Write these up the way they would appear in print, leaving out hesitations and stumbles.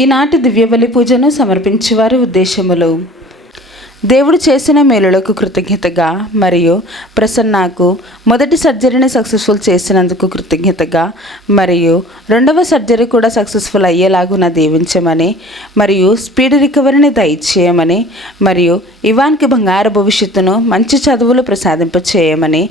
ఈనాటి దివ్యబలి పూజను సమర్పించేవారి ఉద్దేశములు: దేవుడు చేసిన మేలులకు కృతజ్ఞతగా మరియు ప్రసన్నకు మొదటి సర్జరీని సక్సెస్ఫుల్ చేసినందుకు కృతజ్ఞతగా మరియు రెండవ సర్జరీ కూడా సక్సెస్ఫుల్ అయ్యేలాగున దీవించమని మరియు స్పీడ్ రికవరీని దయచేయమని మరియు ఇవాన్కి బంగారు భవిష్యత్తును, మంచి చదువులు ప్రసాదింపచేయమని,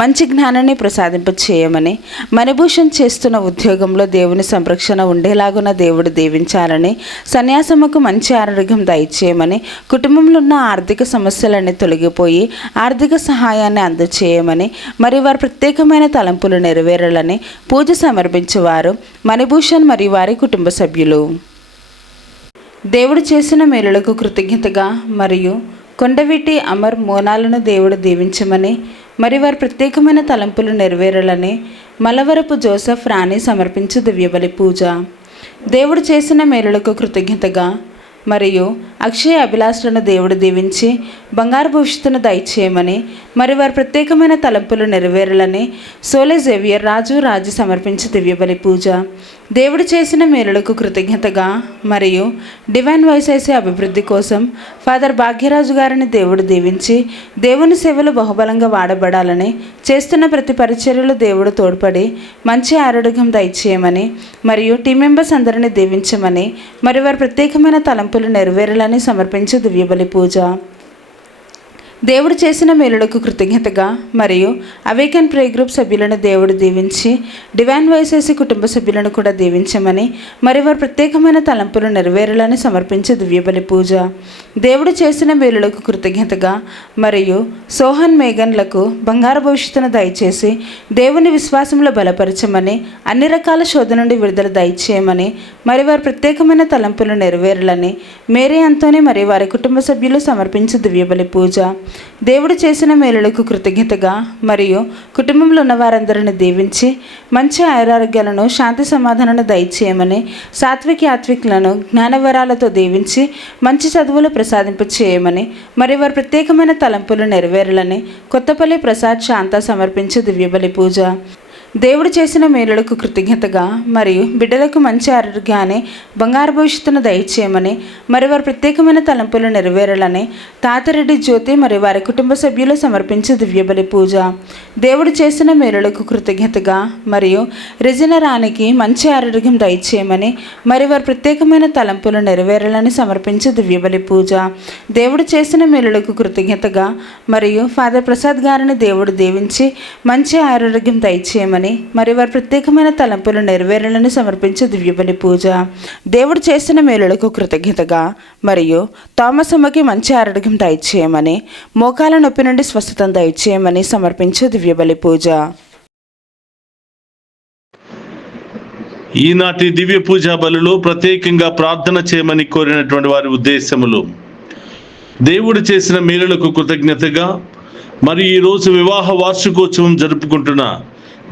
మంచి జ్ఞానాన్ని ప్రసాదింపచేయమని, మణిభూషణ్ చేస్తున్న ఉద్యోగంలో దేవుని సంరక్షణ ఉండేలాగున దేవుడు దీవించాలని, సన్యాసముకు మంచి ఆరోగ్యం దయచేయమని, కుటుంబంలో ఉన్న ఆర్థిక సమస్యలన్నీ తొలగిపోయి ఆర్థిక సహాయాన్ని అందచేయమని, మరి వారి ప్రత్యేకమైన తలంపులు నెరవేరాలని పూజ సమర్పించేవారు మణిభూషణ్ మరియు వారి కుటుంబ సభ్యులు. దేవుడు చేసిన మేలులకు కృతజ్ఞతగా మరియు కొండవీటి అమర్ మోనాలను దేవుడు దీవించమని, మరి వారి ప్రత్యేకమైన తలంపులు నెరవేరాలని మలవరపు జోసెఫ్ రాణి సమర్పించు దివ్యబలి పూజ. దేవుడు చేసిన మేలులకు కృతజ్ఞతగా మరియు అక్షయ అభిలాషలను దేవుడు దీవించి బంగారు భవిష్యత్తును దయచేయమని, మరి వారి ప్రత్యేకమైన తలంపులు నెరవేరాలని సోలే జేవియర్ రాజు సమర్పించి దివ్యబలి పూజ. దేవుడు చేసిన మేలులకు కృతజ్ఞతగా మరియు డివైన్ వాయిస్ అభివృద్ధి కోసం ఫాదర్ భాగ్యరాజు గారిని దేవుడు దీవించి దేవుని సేవలు బహుబలంగా వాడబడాలని, చేస్తున్న ప్రతి పరిచర్యలు దేవుడు తోడ్పడి మంచి ఆరోగ్యం దయచేయమని మరియు టీం మెంబర్స్ అందరినీ దీవించమని, మరి వారి ప్రత్యేకమైన తలంపులు నెరవేరాలని సమర్పించు దివ్యబలి పూజ. దేవుడు చేసిన మేలులకు కృతజ్ఞతగా మరియు అవేకన్ ప్రే గ్రూప్ సభ్యులను దేవుడు దీవించి డివైన్ వాయిస్ కుటుంబ సభ్యులను కూడా దీవించమని, మరి వారి ప్రత్యేకమైన తలంపులు నెరవేరాలని సమర్పించే దివ్యబలి పూజ. దేవుడు చేసిన మేలులకు కృతజ్ఞతగా మరియు సోహన్ మేఘన్లకు బంగారు భవిష్యత్తును దయచేసి దేవుని విశ్వాసంలో బలపరచమని, అన్ని రకాల శోధన నుండి విడుదల దయచేయమని, మరి వారి ప్రత్యేకమైన తలంపులు నెరవేరాలని మేరీ అంతోని మరియు వారి కుటుంబ సభ్యులు సమర్పించే దివ్యబలి పూజ. దేవుడు చేసిన మేలులకు కృతజ్ఞతగా మరియు కుటుంబంలో ఉన్న వారందరిని దీవించి మంచి ఆరోగ్యాలను, శాంతి సమాధానాలను దయచేయమని, ఆత్వికులను జ్ఞానవరాలతో దీవించి మంచి చదువులు ప్రసాదింపచేయమని, మరి వారి ప్రత్యేకమైన తలంపులు నెరవేరాలని కొత్తపల్లి ప్రసాద్ శాంత సమర్పించే దివ్యబలి పూజ. దేవుడు చేసిన మేలులకు కృతజ్ఞతగా మరియు బిడ్డలకు మంచి ఆరోగ్యాన్ని, బంగారు భవిష్యత్తును దయచేయమని, మరి వారి ప్రత్యేకమైన తలంపులు నెరవేరాలని తాతారెడ్డి జ్యోతి మరియు వారి కుటుంబ సభ్యులు సమర్పించే దివ్యబలి పూజ. దేవుడు చేసిన మేలులకు కృతజ్ఞతగా మరియు రెజినా రాణికి మంచి ఆరోగ్యం దయచేయమని, మరి వారి ప్రత్యేకమైన తలంపులు నెరవేరాలని సమర్పించే దివ్యబలి పూజ. దేవుడు చేసిన మేలులకు కృతజ్ఞతగా మరియు ఫాదర్ ప్రసాద్ గారిని దేవుడు దీవించి మంచి ఆరోగ్యం దయచేయమని, మరి వారి ప్రత్యేకమైన తలంపులు నెరవేరాలని సమర్పించే దివ్యబలి పూజ. దేవుడు చేసిన మేలులకు కృతజ్ఞతగా మరియు థామస్ అమ్మకి మంచి ఆరోగ్యం దయచేయమని, మోకాల నొప్పి నుండి స్వస్థతను దయచేయమని సమర్పించే దివ్యబలి పూజ. ఈనాటి దివ్య పూజా బలులో ప్రత్యేకంగా ప్రార్థన చేయమని కోరినటువంటి వారి ఉద్దేశములు: దేవుడు చేసిన మేలులకు కృతజ్ఞతగా మరియు ఈరోజు వివాహ వార్షికోత్సవం జరుపుకుంటున్న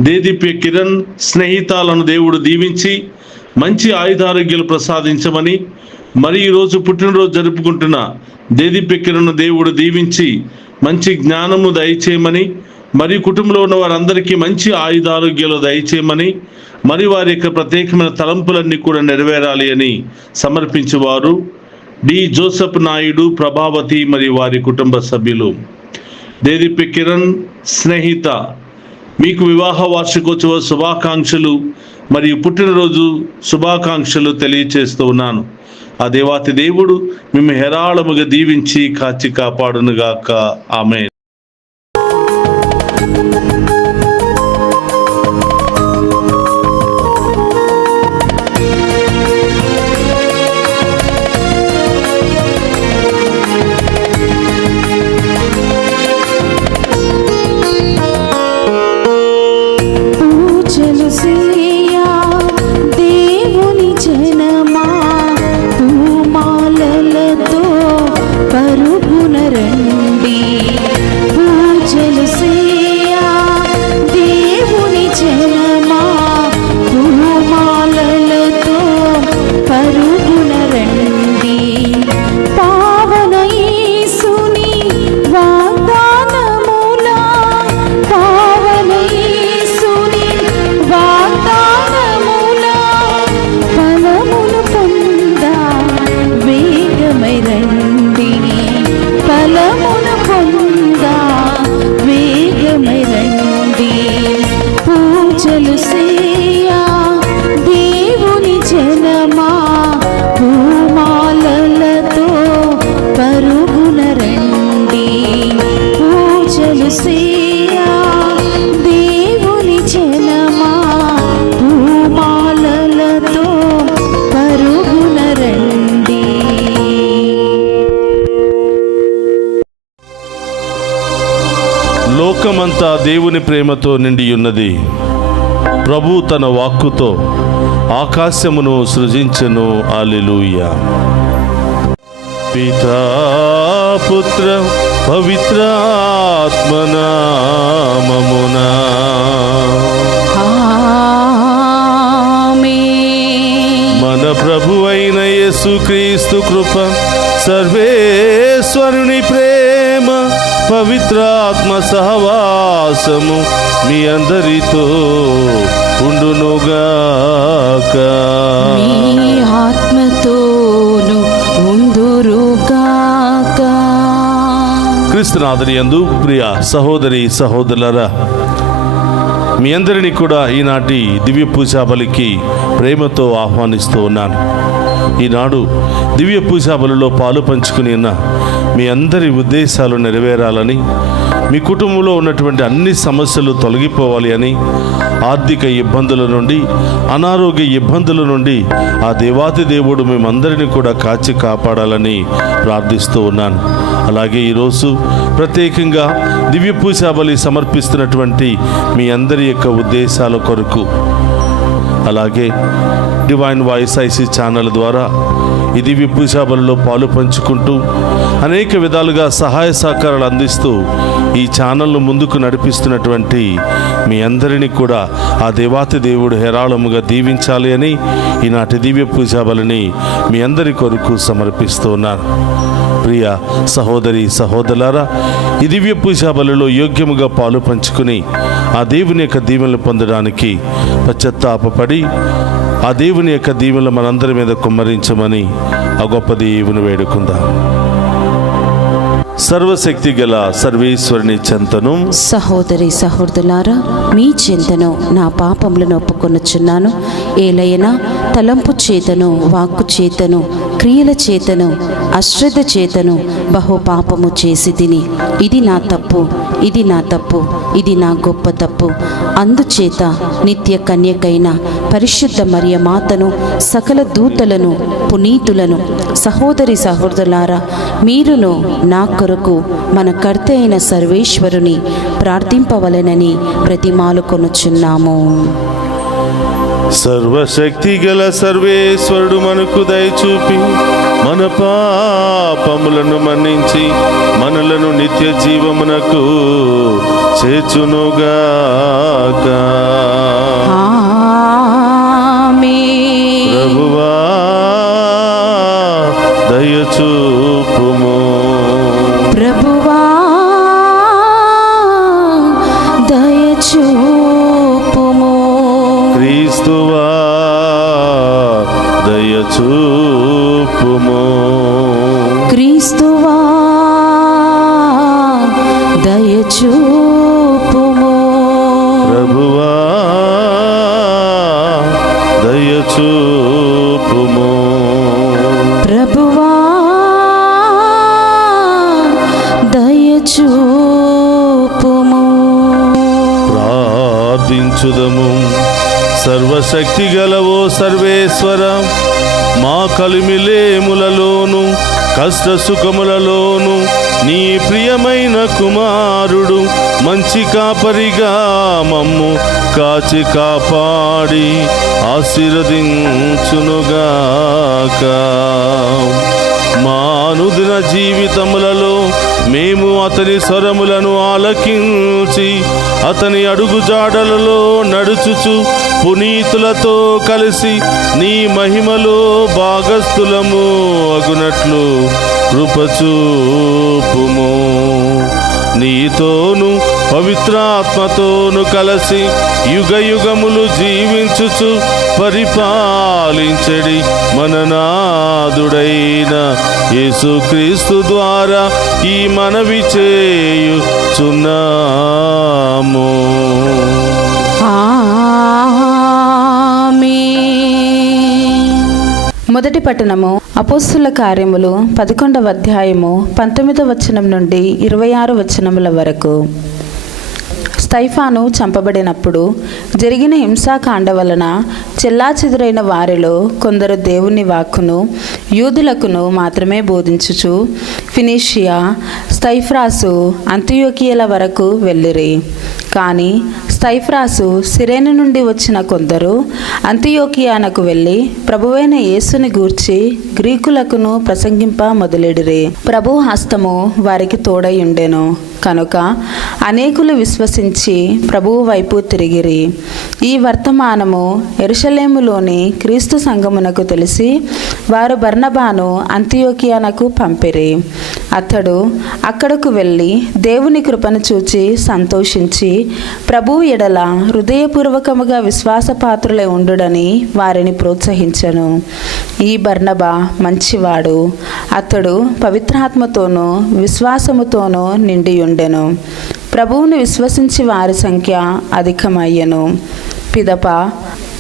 దేదీప్య కిరణ్ స్నేహితాలను దేవుడు దీవించి మంచి ఆయుధారోగ్యాలు ప్రసాదించమని, మరి ఈరోజు పుట్టినరోజు జరుపుకుంటున్న దేదీప్య కిరణ్ దేవుడు దీవించి మంచి జ్ఞానము దయచేయమని, మరియు కుటుంబంలో ఉన్న వారందరికీ మంచి ఆయుధారోగ్యాలు దయచేయమని, మరి వారి యొక్క ప్రత్యేకమైన తలంపులన్నీ కూడా నెరవేరాలి అని సమర్పించేవారు డి జోసెఫ్ నాయుడు, ప్రభావతి మరియు వారి కుటుంబ సభ్యులు. దేదీప్య కిరణ్ స్నేహిత, మీకు వివాహ వార్షికోత్సవ శుభాకాంక్షలు మరియు పుట్టినరోజు శుభాకాంక్షలు తెలియచేస్తూ ఉన్నాను. ఆ దేవాతి దేవుడు మేము హేరాళముగా దీవించి కాచి కాపాడునుగాక. ఆమేన్. పరుగున రండి దేవుని ప్రేమతో నిండి ఉన్నది. ప్రభు తన వాక్కుతో ఆకాశమును సృజించెను. హల్లెలూయా. పితా పుత్ర పవిత్రాత్మనామమునా మన ప్రభు అయిన యేసుక్రీస్తు కృప, సర్వేశ్వరుని ప్రేమ, పవిత్రాత్మ సహవాసము మీ అందరితో ఉండునుగాక. మీ ఆత్మతోను ఉందురుగాక. క్రీస్తునాథుని యందు ప్రియ సహోదరి సహోదరులారా, మీ అందరినీ కూడా ఈనాటి దివ్య పూజా బలికి ప్రేమతో ఆహ్వానిస్తూ ఉన్నాను. ఈనాడు దివ్య పూజా బలిలో పాలు పంచుకుని ఉన్న మీ అందరి ఉద్దేశాలు నెరవేరాలని, మీ కుటుంబంలో ఉన్నటువంటి అన్ని సమస్యలు తొలగిపోవాలి అని, ఆర్థిక ఇబ్బందుల నుండి, అనారోగ్య ఇబ్బందుల నుండి ఆ దేవాతి దేవుడు మేమందరినీ కూడా కాచి కాపాడాలని ప్రార్థిస్తూ ఉన్నాను. అలాగే ఈరోజు ప్రత్యేకంగా దివ్య పూజా బలి సమర్పిస్తున్నటువంటి మీ అందరి యొక్క ఉద్దేశాల కొరకు, అలాగే డివైన్ వాయిస్ ఐసీ ఛానల్ ద్వారా ఈ దివ్య పూజా బలిలో పాలు పంచుకుంటూ అనేక విధాలుగా సహాయ సహకారాలు అందిస్తూ ఈ ఛానల్ను ముందుకు నడిపిస్తున్నటువంటి మీ అందరినీ కూడా ఆ దేవాతి దేవుడు హేరాళముగా దీవించాలి అని ఈనాటి దివ్య పూజా బలిని మీ అందరి కొరకు సమర్పిస్తూ ఉన్నాను. ప్రియ సహోదరి సహోదరులారా, ఈ దివ్య పూజా బలిలో యోగ్యముగా పాలు పంచుకుని ఆ దేవుని యొక్క దీవెనలు పొందడానికి పశ్చాత్తాపపడి ఆ దేవుని యొక్క దీవెనలు మనందరి మీద కుమ్మరించమని ఆ గొప్ప దేవుని వేడుకుందాం. సర్వశక్తి గల సర్వేశ్వరుని చెంతను, సహోదరి సహోదరులారా, మీ చెంతను నా పాపములను ఒప్పుకొనుచున్నాను. ఏలైనా తలంపు చేతను, వాక్కు చేతను, క్రియల చేతను, అశ్రద్ధ చేతను బహు పాపము చేసి తిని, ఇది నా తప్పు, ఇది నా తప్పు, ఇది నా గొప్ప తప్పు. అందుచేత నిత్య కన్యకైన పరిశుద్ధ మరియ మాతను, సకల దూతలను, పునీతులను, సహోదరి సహోదరులారా, మీరును నా కొరకు మన కర్త అయిన సర్వేశ్వరుని ప్రార్థింపవలెనని ప్రతిమాలుకొనుచున్నాము. సర్వశక్తి గల సర్వేశ్వరుడు మనకు దయచూపి మన పాపములను మన్నించి మనలను నిత్య జీవమునకు చేర్చునుగాక. ప్రభువా దయచూపుము. ప్రభువా దయచూపుము. క్రీస్తువా దయచూపుము. క్రీస్తువా దయచూపుము. ప్రభువా దయచూపుము. ప్రభువా దయచూపుము. ప్రార్థించుదము. సర్వశక్తి గలవో సర్వేశ్వర, మా కలిమిలేములలోను కష్ట సుఖములలోను నీ ప్రియమైన కుమారుడు మంచి కాపరిగా మమ్ము కాచి కాపాడి ఆశీర్వదించునుగాక. మా అనుదిన జీవితములలో మేము అతని స్వరములను ఆలకించి అతని అడుగుజాడలలో నడుచుచు పునీతులతో కలిసి నీ మహిమలో భాగస్థులము అగునట్లు కృపచూపుము. నీతోను పవిత్రాత్మతోను కలిసి యుగ యుగములు జీవించుచు పరిపాలించడి మన నాదుడైన యేసుక్రీస్తు ద్వారా ఈ మనవి చేయుచున్నాము. మొదటి పట్టణము అపోస్తుల కార్యములు 11వ అధ్యాయము 19వ వచనం నుండి 26 వచనముల వరకు. స్తైఫాను చంపబడినప్పుడు జరిగిన హింసాకాండ వలన చెల్లాచెదురైన వారిలో కొందరు దేవుని వాక్కును యూదులకును మాత్రమే బోధించుచు ఫినీషియా, సైప్రసు, అంతియోకియల వరకు వెళ్ళిరి. కానీ సైప్రసు, సిరేను నుండి వచ్చిన కొందరు అంతియోకియానకు వెళ్ళి ప్రభువైన యేసుని గూర్చి గ్రీకులకును ప్రసంగింప మొదలెడిరి. ప్రభు హస్తము వారికి తోడై ఉండెను కనుక అనేకులు విశ్వసించి ప్రభువు వైపు తిరిగిరి. ఈ వర్తమానము యెరూషలేములోని క్రీస్తు సంఘమునకు తెలిసి వారు బర్నబాను అంతియోకియానకు పంపిరి. అతడు అక్కడకు వెళ్ళి దేవుని కృపను చూచి సంతోషించి ప్రభువు ఎడల హృదయపూర్వకముగా విశ్వాసపాత్రులై ఉండుడని వారిని ప్రోత్సహించెను. ఈ బర్నబా మంచివాడు. అతడు పవిత్రాత్మతోనూ విశ్వాసముతోనూ నిండి ఉండెను. ప్రభువును విశ్వసించి వారి సంఖ్య అధికమయ్యెను. పిదప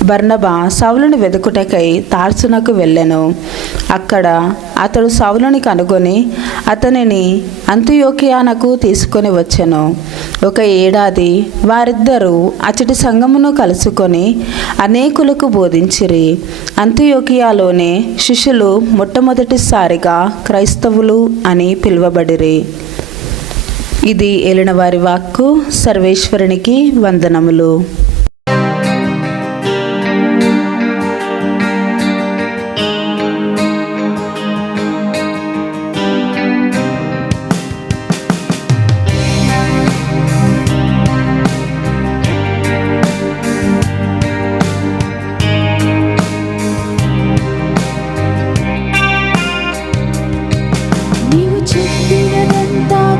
బర్నబా సౌలుని వెదుకుటకై తార్సునకు వెళ్ళెను. అక్కడ అతడు సౌలుని కనుగొని అతనిని అంతియోకియానకు తీసుకొని వచ్చెను. 1 ఏడాది వారిద్దరూ అచ్చటి సంఘమును కలుసుకొని అనేకులకు బోధించిరి. అంతియోకియాలోనే శిష్యులు మొట్టమొదటిసారిగా క్రైస్తవులు అని పిలువబడిరి. ఇది ఏలినవారి వాక్కు. సర్వేశ్వరునికి వందనములు.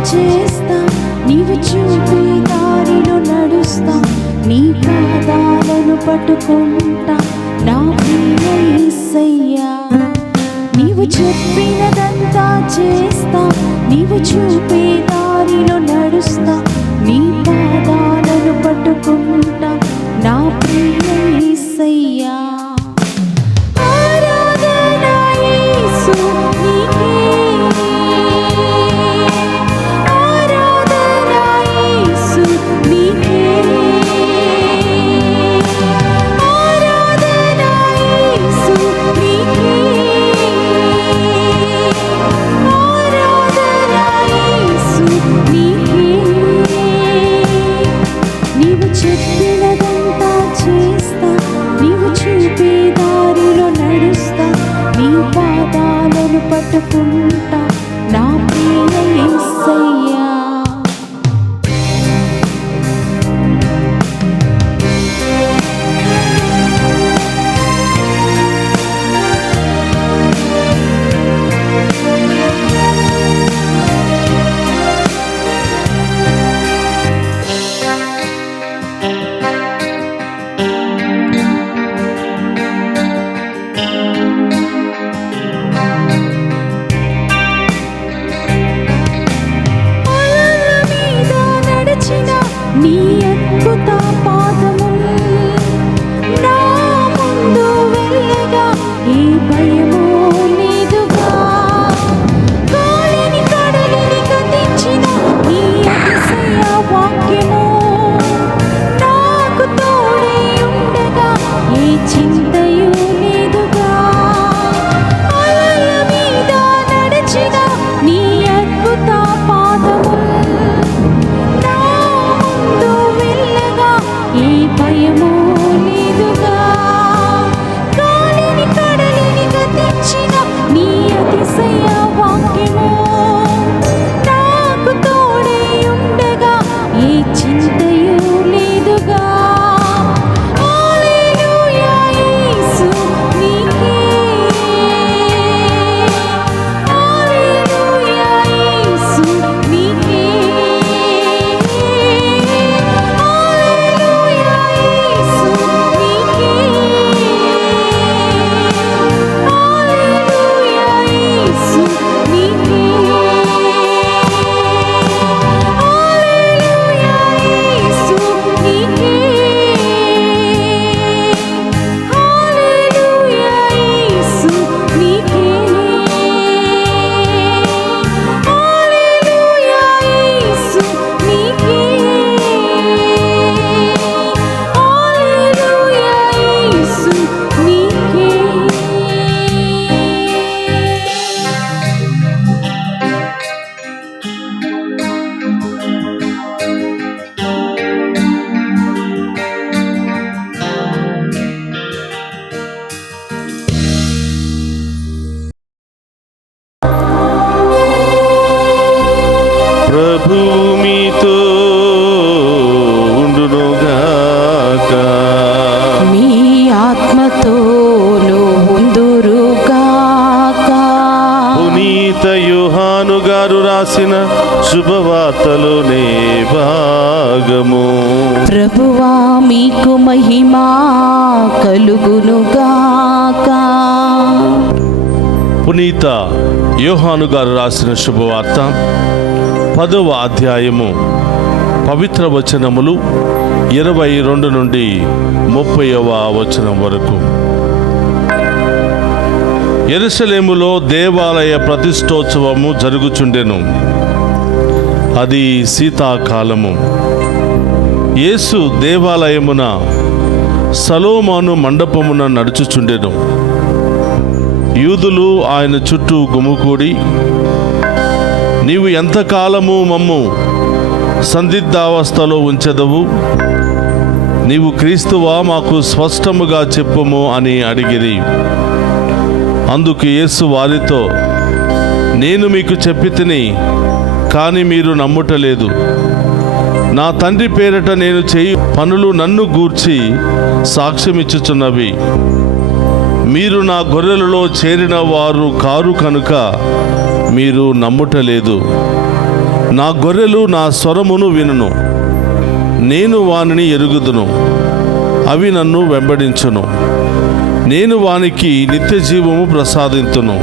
చేస్తా, నీవు చూపే దారిలో నడుస్తా, నీ పాదాలను పట్టుకుంటా నా ప్రియ యేసయ్యా. నీవు చెప్పినదంతా చేస్తా, నీవు చూపే దారిలో నడుస్తా, నీ పాదాలను పట్టుకుంటా నా ప్రియ యేసయ్యా. పట్టుకుంటా నా ప్రియ యేసయ్యా. నీ అద్భుత పాదము నా ముందు వెళ్ళగా ఏ భయము లేదుగా. గాలిని కడలిని గతించిన నీ అతిశయ వాక్యము నాకు తోడై ఉండగా ఏ చింతయు లేదుగా. అలల మీద నడిచిన నీ అద్భుత పాదము భయము లేదుగా. గాలిని కడలిని గతించిన నీ అతిశయ వాక్యము నాకు తోడై ఉండగా ఏ చింతయు లేదుగా. హల్లెలూయా ఆత్మతోను ఉందురుగాక. పునీత యోహాను గారు రాసిన శుభవార్తలోనే భాగము. ప్రభువా మీకు మహిమా కలుగునుగాక. పునీత యోహాను గారు రాసిన శుభవార్త 10వ అధ్యాయము పవిత్ర వచనములు 22 నుండి 30వ వచనం వరకు. యెరూషలేములో దేవాలయ ప్రతిష్టోత్సవము జరుగుచుండెను. అది శీతాకాలము. యేసు దేవాలయమున సలోమాను మండపమున నడుచుచుండెను. యూదులు ఆయన చుట్టూ గుమికూడి, నీవు ఎంతకాలము మమ్ము సందిగ్ధావస్థలో ఉంచెదవు? నీవు క్రీస్తువా, మాకు స్పష్టముగా చెప్పుము అని అడిగిరి. అందుకు యేసు వారితో, నేను మీకు చెప్పితిని, కానీ మీరు నమ్ముటలేదు. నా తండ్రి పేరట నేను చేయు పనులు నన్ను గూర్చి సాక్ష్యమిచ్చుచున్నవి. మీరు నా గొర్రెలలో చేరిన వారు కారు కనుక మీరు నమ్ముటలేదు. నా గొర్రెలు నా స్వరమును వినును, నేను వానిని ఎరుగుదును, అవి నన్ను వెంబడించును. నేను వానికి నిత్య జీవము ప్రసాదింతును,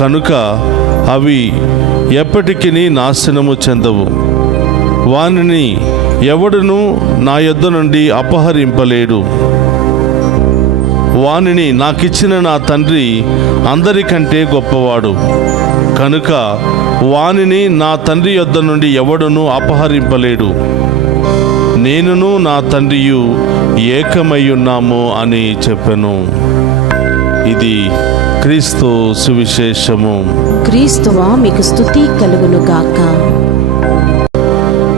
కనుక అవి ఎప్పటికీ నాశనము చెందవు. వానిని ఎవడును నా యొద్ద నుండి అపహరింపలేడు. వానిని నాకిచ్చిన నా తండ్రి అందరికంటే గొప్పవాడు, కనుక వానిని నా తండ్రి యొద్ద నుండి ఎవడును అపహరింపలేడు. నేనును నా తండ్రియు ఏకమయ్యున్నాము అని చెప్పెను. ఇది క్రీస్తు సువిశేషము. క్రీస్తువా మీకు స్తుతి కలుగునుగాక.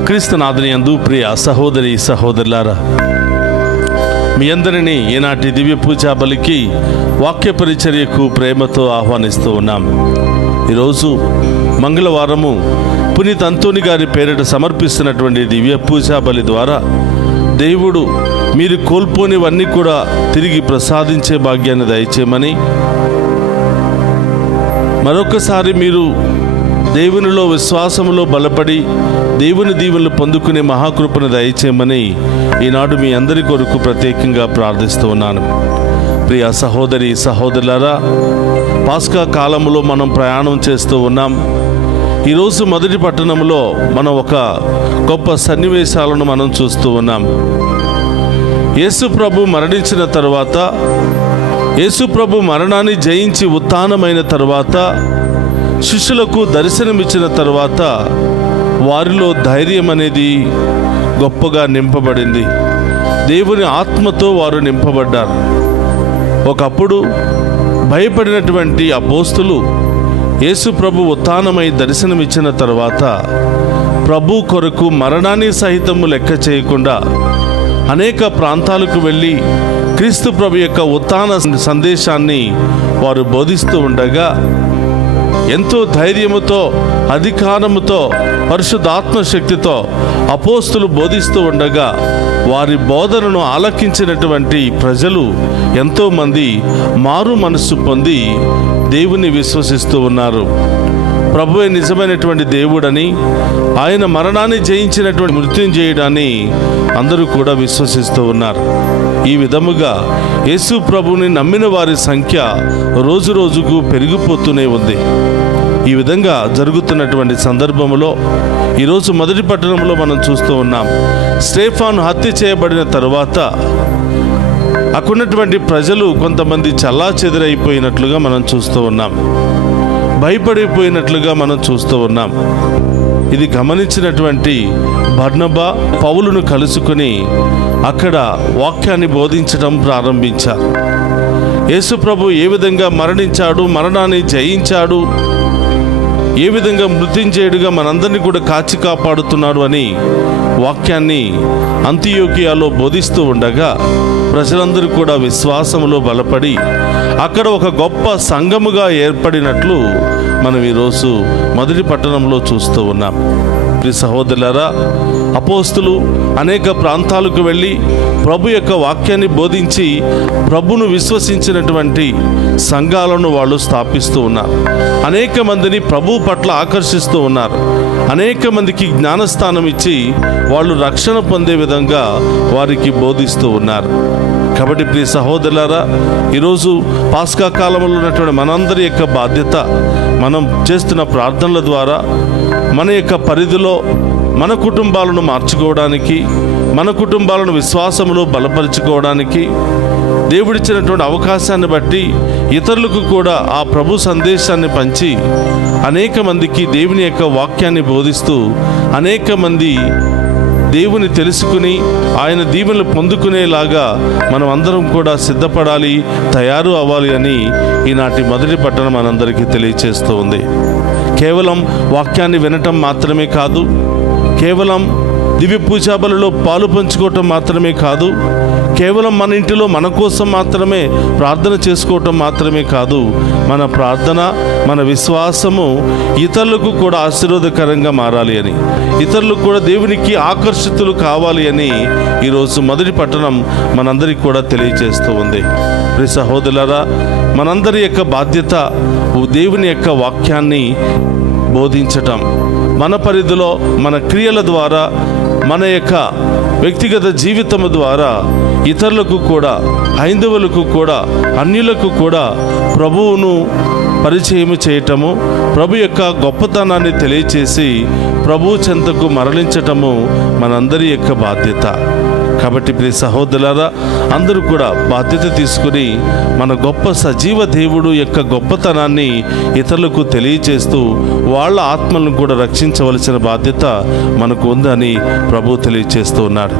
క్రీస్తునాథుని యందు ప్రియ సహోదరి సహోదరులారా, మీ అందరినీ ఈనాటి దివ్య పూజా బలికి వాక్య పరిచర్యకు ప్రేమతో ఆహ్వానిస్తూ ఉన్నాం. ఈరోజు మంగళవారము పునీత అంతోని గారి పేరిట సమర్పిస్తున్నటువంటి దివ్య పూజా బలి ద్వారా దేవుడు మీరు కోల్పోనివన్నీ కూడా తిరిగి ప్రసాదించే భాగ్యాన్ని దయచేయమని, మరొకసారి మీరు దేవునిలో విశ్వాసములో బలపడి దేవుని దీవెనలు పొందుకునే మహాకృపను దయచేయమని ఈనాడు మీ అందరి కొరకు ప్రత్యేకంగా ప్రార్థిస్తూ ఉన్నాను. ప్రియ సహోదరి సహోదరులారా, పాస్కా కాలంలో మనం ప్రయాణం చేస్తూ ఉన్నాం. ఈరోజు మొదటి పట్టణంలో మనం ఒక గొప్ప సన్నివేశాలను మనం చూస్తూ ఉన్నాం. యేసు ప్రభు మరణించిన తరువాత, యేసు ప్రభు మరణాన్ని జయించి ఉత్థానమైన తరువాత, శిష్యులకు దర్శనమిచ్చిన తరువాత వారిలో ధైర్యం అనేది గొప్పగా నింపబడింది. దేవుని ఆత్మతో వారు నింపబడ్డారు. ఒకప్పుడు భయపడినటువంటి అపోస్తులు యేసు ప్రభు ఉత్థానమై దర్శనమిచ్చిన తరువాత ప్రభు కొరకు మరణాన్ని సహితము లెక్క చేయకుండా అనేక ప్రాంతాలకు వెళ్ళి క్రీస్తు ప్రభు యొక్క ఉత్థాన సందేశాన్ని వారు బోధిస్తూ ఉండగా, ఎంతో ధైర్యముతో అధికారముతో పరిశుద్ధాత్మ శక్తితో అపోస్తులు బోధిస్తూ ఉండగా వారి బోధనను ఆలకించినటువంటి ప్రజలు ఎంతోమంది మారు మనస్సు పొంది దేవుని విశ్వసిస్తూ ఉన్నారు. ప్రభువే నిజమైనటువంటి దేవుడని, ఆయన మరణాన్ని జయించినటువంటి మృత్యుంజయుడని అందరూ కూడా విశ్వసిస్తూ ఉన్నారు. ఈ విధముగా యేసు ప్రభువుని నమ్మిన వారి సంఖ్య రోజు రోజుకు పెరిగిపోతూనే ఉంది. ఈ విధంగా జరుగుతున్నటువంటి సందర్భంలో ఈరోజు మొదటి పట్టణంలో మనం చూస్తూ ఉన్నాం. స్టెఫాను హత్య చేయబడిన తరువాత అక్కడున్నటువంటి ప్రజలు కొంతమంది చల్లాచెదురైపోయినట్లుగా మనం చూస్తూ ఉన్నాం. భయపడిపోయినట్లుగా మనం చూస్తూ ఉన్నాం. ఇది గమనించినటువంటి బర్నబా పౌలును కలుసుకుని అక్కడ వాక్యాన్ని బోధించడం ప్రారంభించారు. యేసు ప్రభు ఏ విధంగా మరణించాడు, మరణాన్ని జయించాడు, ఏ విధంగా మృత్యుంజయుడిగా మనందరినీ కూడా కాచి కాపాడుతున్నాడు అని వాక్యాన్ని అంతియోకియాలో బోధిస్తూ ఉండగా ప్రజలందరూ కూడా విశ్వాసములో బలపడి అక్కడ ఒక గొప్ప సంఘముగా ఏర్పడినట్లు మనం ఈరోజు మొదటి పట్టణంలో చూస్తూ ఉన్నాం. ప్రియ సహోదరులారా, అపోస్తులు అనేక ప్రాంతాలకు వెళ్ళి ప్రభు యొక్క వాక్యాన్ని బోధించి ప్రభును విశ్వసించినటువంటి సంఘాలను వాళ్ళు స్థాపిస్తూ ఉన్నారు. అనేక మందిని ప్రభు పట్ల ఆకర్షిస్తూ ఉన్నారు. అనేక మందికి జ్ఞానస్థానం ఇచ్చి వాళ్ళు రక్షణ పొందే విధంగా వారికి బోధిస్తూ ఉన్నారు. కాబట్టి ప్రియ సహోదరులారా, ఈరోజు పాస్కా కాలంలో ఉన్నటువంటి మనందరి యొక్క బాధ్యత, మనం చేస్తున్న ప్రార్థనల ద్వారా మన యొక్క పరిధిలో మన కుటుంబాలను మార్చుకోవడానికి, మన కుటుంబాలను విశ్వాసంలో బలపరుచుకోవడానికి, దేవుడిచ్చినటువంటి అవకాశాన్ని బట్టి ఇతరులకు కూడా ఆ ప్రభు సందేశాన్ని పంచి అనేక మందికి దేవుని యొక్క వాక్యాన్ని బోధిస్తూ అనేక మంది దేవుని తెలుసుకుని ఆయన దీవెనలు పొందుకునేలాగా మనం అందరం కూడా సిద్ధపడాలి, తయారు అవ్వాలి అని ఈనాటి మొదటి పట్టణం మనందరికీ తెలియచేస్తూ ఉంది. కేవలం వాక్యాన్ని వినటం మాత్రమే కాదు, కేవలం దివ్య పూజా బలిలో పాలు పంచుకోవటం మాత్రమే కాదు, కేవలం మన ఇంటిలో మన కోసం మాత్రమే ప్రార్థన చేసుకోవటం మాత్రమే కాదు, మన ప్రార్థన, మన విశ్వాసము ఇతరులకు కూడా ఆశీర్వాదకరంగా మారాలి అని, ఇతరులకు కూడా దేవునికి ఆకర్షితులు కావాలి అని ఈరోజు మొదటి పట్టణం మనందరికీ కూడా తెలియజేస్తూ ఉంది. ప్రియ సహోదరులారా, మనందరి యొక్క బాధ్యత దేవుని యొక్క వాక్యాన్ని బోధించటం, మన పరిధిలో మన క్రియల ద్వారా, మన యొక్క వ్యక్తిగత జీవితము ద్వారా ఇతరులకు కూడా, హైందవులకు కూడా, అన్యులకు కూడా ప్రభువును పరిచయం చేయటము, ప్రభు యొక్క గొప్పతనాన్ని తెలియచేసి ప్రభు చెంతకు మరలించటము మనందరి యొక్క బాధ్యత. కాబట్టి ప్రియ సహోదరులారా, అందరూ కూడా బాధ్యత తీసుకుని మన గొప్ప సజీవ దేవుడు యొక్క గొప్పతనాన్ని ఇతరులకు తెలియచేస్తూ వాళ్ళ ఆత్మలను కూడా రక్షించవలసిన బాధ్యత మనకు ఉందని ప్రభు తెలియచేస్తూ ఉన్నాడు.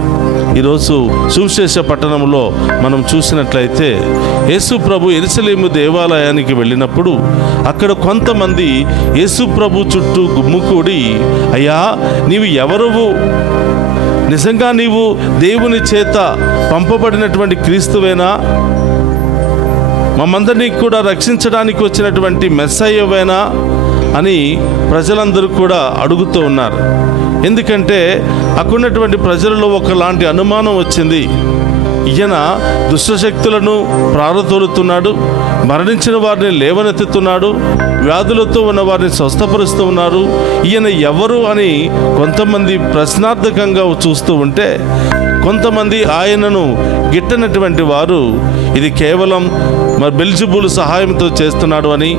ఈరోజు సువిశేష పట్టణంలో మనం చూసినట్లయితే యేసు ప్రభు యెరూషలేము దేవాలయానికి వెళ్ళినప్పుడు అక్కడ కొంతమంది యేసు ప్రభు చుట్టూ గుమ్ముకూడి, అయ్యా నీవు ఎవరువు? నిజంగా నీవు దేవుని చేత పంపబడినటువంటి క్రీస్తువేనా? మమ్మందరినీ కూడా రక్షించడానికి వచ్చినటువంటి మెస్సయ్యవేనా అని ప్రజలందరూ కూడా అడుగుతూ ఉన్నారు. ఎందుకంటే అక్కడున్నటువంటి ప్రజలలో ఒకలాంటి అనుమానం వచ్చింది. ఈయన దుష్టశక్తులను ప్రారతోలుతున్నాడు, మరణించిన వారిని లేవనెత్తుతున్నాడు, వ్యాధులతో ఉన్న వారిని స్వస్థపరుస్తూ ఉన్నారు, ఈయన ఎవరు అని కొంతమంది ప్రశ్నార్థకంగా చూస్తూ ఉంటే, కొంతమంది ఆయనను గిట్టనటువంటి వారు ఇది కేవలం బెల్జెబూలు సహాయంతో చేస్తున్నాడు అని,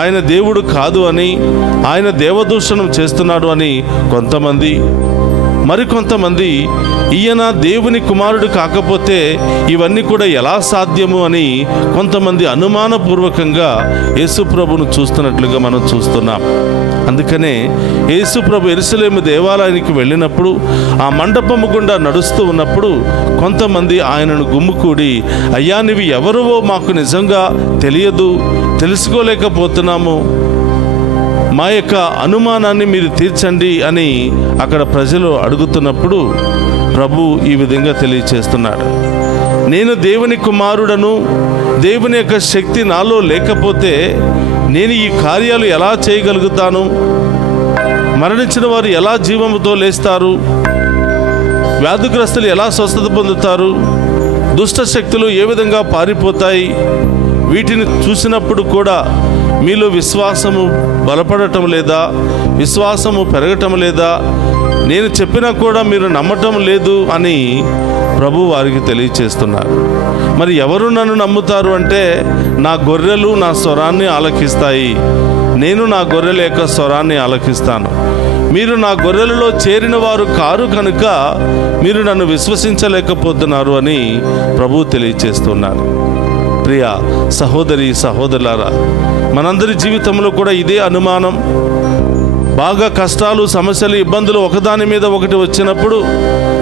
ఆయన దేవుడు కాదు అని, ఆయన దేవదూషణం చేస్తున్నాడు అని కొంతమంది, మరికొంతమంది ఈయన దేవుని కుమారుడు కాకపోతే ఇవన్నీ కూడా ఎలా సాధ్యము అని కొంతమంది అనుమానపూర్వకంగా యేసుప్రభును చూస్తున్నట్లుగా మనం చూస్తున్నాం. అందుకనే యేసుప్రభు యెరూషలేము దేవాలయానికి వెళ్ళినప్పుడు ఆ మండపము గుండా నడుస్తూ ఉన్నప్పుడు కొంతమంది ఆయనను గుమ్ముకూడి, అయ్యా నీవు ఎవరువో మాకు నిజంగా తెలియదు, తెలుసుకోలేకపోతున్నాము, మా యొక్క అనుమానాన్ని మీరు తీర్చండి అని అక్కడ ప్రజలు అడుగుతున్నప్పుడు ప్రభు ఈ విధంగా తెలియచేస్తున్నాడు. నేను దేవుని కుమారుడను, దేవుని యొక్క శక్తి నాలో లేకపోతే నేను ఈ కార్యాలు ఎలా చేయగలుగుతాను? మరణించిన వారు ఎలా జీవముతో లేస్తారు? వ్యాధిగ్రస్తులు ఎలా స్వస్థత పొందుతారు? దుష్ట శక్తులు ఏ విధంగా పారిపోతాయి? వీటిని చూసినప్పుడు కూడా మీలో విశ్వాసము బలపడటం లేదా? విశ్వాసము పెరగటం లేదా? నేను చెప్పినా కూడా మీరు నమ్మటం లేదు అని ప్రభు వారికి తెలియచేస్తున్నారు. మరి ఎవరు నన్ను నమ్ముతారు అంటే, నా గొర్రెలు నా స్వరాన్ని ఆలకిస్తాయి, నేను నా గొర్రెల యొక్క స్వరాన్ని ఆలకిస్తాను. మీరు నా గొర్రెలలో చేరిన వారు కారు కనుక మీరు నన్ను విశ్వసించలేకపోతున్నారు అని ప్రభు తెలియచేస్తున్నారు. ప్రియ సహోదరి సహోదరులారా, మనందరి జీవితంలో కూడా ఇదే అనుమానం. బాగా కష్టాలు, సమస్యలు, ఇబ్బందులు ఒకదాని మీద ఒకటి వచ్చినప్పుడు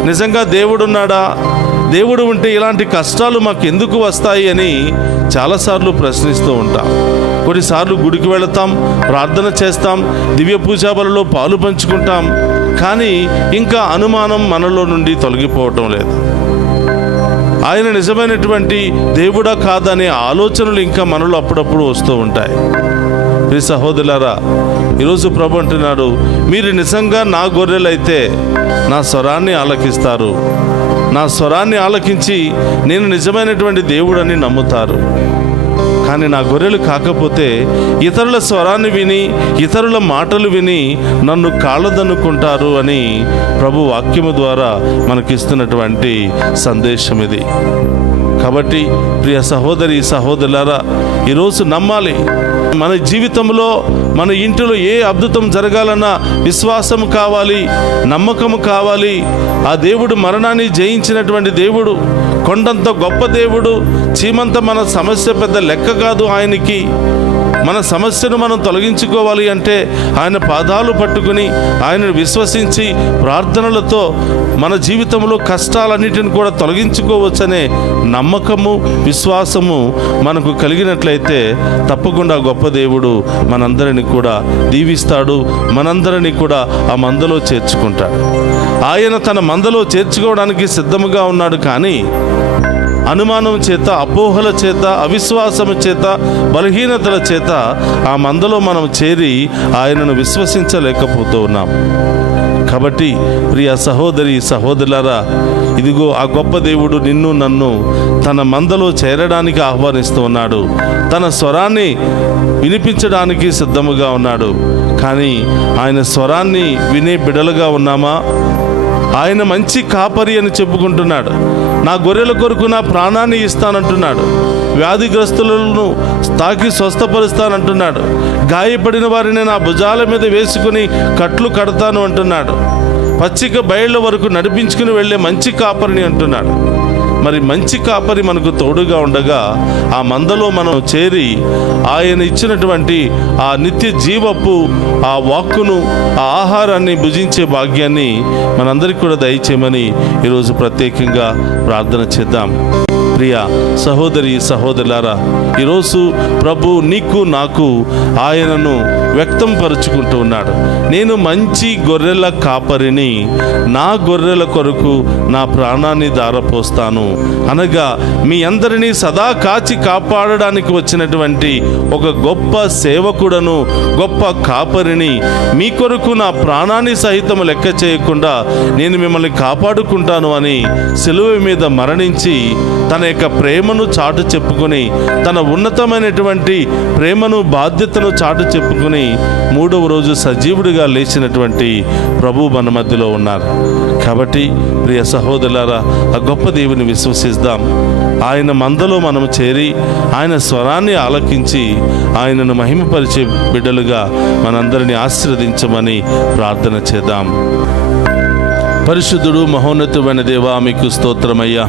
నిజంగా దేవుడున్నాడా? దేవుడు ఉంటే ఇలాంటి కష్టాలు మాకు ఎందుకు వస్తాయి అని చాలాసార్లు ప్రశ్నిస్తూ ఉంటాం. కొన్నిసార్లు గుడికి వెళతాం, ప్రార్థన చేస్తాం, దివ్య పూజా బలిలో పాలు పంచుకుంటాం, కానీ ఇంకా అనుమానం మనలో నుండి తొలగిపోవటం లేదు. ఆయన నిజమైనటువంటి దేవుడా కాదనే ఆలోచనలు ఇంకా మనలో అప్పుడప్పుడు వస్తూ ఉంటాయి. ప్రియ సహోదరులారా, ఈరోజు ప్రభు అంటున్నాడు, మీరు నిజంగా నా గొర్రెలైతే నా స్వరాన్ని ఆలకిస్తారు. నా స్వరాన్ని ఆలకించి నేను నిజమైనటువంటి దేవుడని నమ్ముతారు. కానీ నా గొర్రెలు కాకపోతే ఇతరుల స్వరాన్ని విని, ఇతరుల మాటలు విని నన్ను కాళ్ళదన్నుకుంటారు అని ప్రభు వాక్యము ద్వారా మనకిస్తున్నటువంటి సందేశం ఇది. కాబట్టి ప్రియ సహోదరి సహోదరులారా, ఈరోజు నమ్మాలి. మన జీవితంలో, మన ఇంటిలో ఏ అద్భుతం జరగాలన్నా విశ్వాసం కావాలి, నమ్మకము కావాలి. ఆ దేవుడు మరణాన్ని జయించినటువంటి దేవుడు, కొండంత గొప్ప దేవుడు. చీమంత మన సమస్య పెద్ద లెక్క కాదు ఆయనకి. మన సమస్యను మనం తొలగించుకోవాలి అంటే ఆయన పాదాలు పట్టుకుని ఆయనను విశ్వసించి ప్రార్థనలతో మన జీవితంలో కష్టాలన్నిటిని కూడా తొలగించుకోవచ్చనే నమ్మకము, విశ్వాసము మనకు కలిగినట్లయితే తప్పకుండా గొప్ప దేవుడు మనందరినీ కూడా దీవిస్తాడు, మనందరినీ కూడా ఆ మందలో చేర్చుకుంటాడు. ఆయన తన మందలో చేర్చుకోవడానికి సిద్ధముగా ఉన్నాడు. కానీ అనుమానం చేత, అపోహల చేత, అవిశ్వాసము చేత, బలహీనతల చేత ఆ మందలో మనం చేరి ఆయనను విశ్వసించలేకపోతూ ఉన్నాం. కాబట్టి ప్రియ సహోదరి సహోదరులారా, ఇదిగో ఆ గొప్ప దేవుడు నిన్ను నన్ను తన మందలో చేరడానికి ఆహ్వానిస్తూ ఉన్నాడు. తన స్వరాన్ని వినిపించడానికి సిద్ధముగా ఉన్నాడు. కానీ ఆయన స్వరాన్ని వినే బిడలుగా ఉన్నామా? ఆయన మంచి కాపరి అని చెప్పుకుంటున్నాడు. నా గొర్రెల కొరకు నా ప్రాణాన్ని ఇస్తానంటున్నాడు. వ్యాధిగ్రస్తులను తాకి స్వస్థపరుస్తానంటున్నాడు. గాయపడిన వారిని నా భుజాల మీద వేసుకుని కట్లు కడతాను అంటున్నాడు. పచ్చిక బయళ్ళ వరకు నడిపించుకుని వెళ్ళే మంచి కాపరిని అంటున్నాడు. మరి మంచి కాపరి మనకు తోడుగా ఉండగా ఆ మందలో మనం చేరి ఆయన ఇచ్చినటువంటి ఆ నిత్య జీవపు ఆ వాక్కును, ఆ ఆహారాన్ని భుజించే భాగ్యాన్ని మనందరికీ కూడా దయచేయమని ఈరోజు ప్రత్యేకంగా ప్రార్థన చేద్దాం. ప్రియ సహోదరి సహోదరులారా, ఈరోజు ప్రభు నీకు నాకు ఆయనను వ్యక్తం పరుచుకుంటూ ఉన్నాడు. నేను మంచి గొర్రెల కాపరిని, నా గొర్రెల కొరకు నా ప్రాణాన్ని ధారపోస్తాను అనగా మీ అందరినీ సదా కాచి కాపాడడానికి వచ్చినటువంటి ఒక గొప్ప సేవకుడను, గొప్ప కాపరిని, మీ కొరకు నా ప్రాణాన్ని సహితం లెక్క చేయకుండా నేను మిమ్మల్ని కాపాడుకుంటాను అని సిలువ మీద మరణించి తన యొక్క ప్రేమను చాటు చెప్పుకొని, తన ఉన్నతమైనటువంటి ప్రేమను, బాధ్యతను చాటు చెప్పుకొని 3వ రోజు సజీవుడిగా లేచినటువంటి ప్రభు మన మధ్యలో ఉన్నారు. కాబట్టి ప్రియ సహోదరులారా, ఆ గొప్ప దేవుని విశ్వసిద్దాం. ఆయన మందలో మనము చేరి ఆయన స్వరాన్ని ఆలకించి ఆయనను మహిమపరిచే బిడ్డలుగా మనందరినీ ఆశీర్వదించమని ప్రార్థన చేద్దాం. పరిశుద్ధుడు మహోన్నతుడైన దేవా, మీకు స్తోత్రమయ్యా.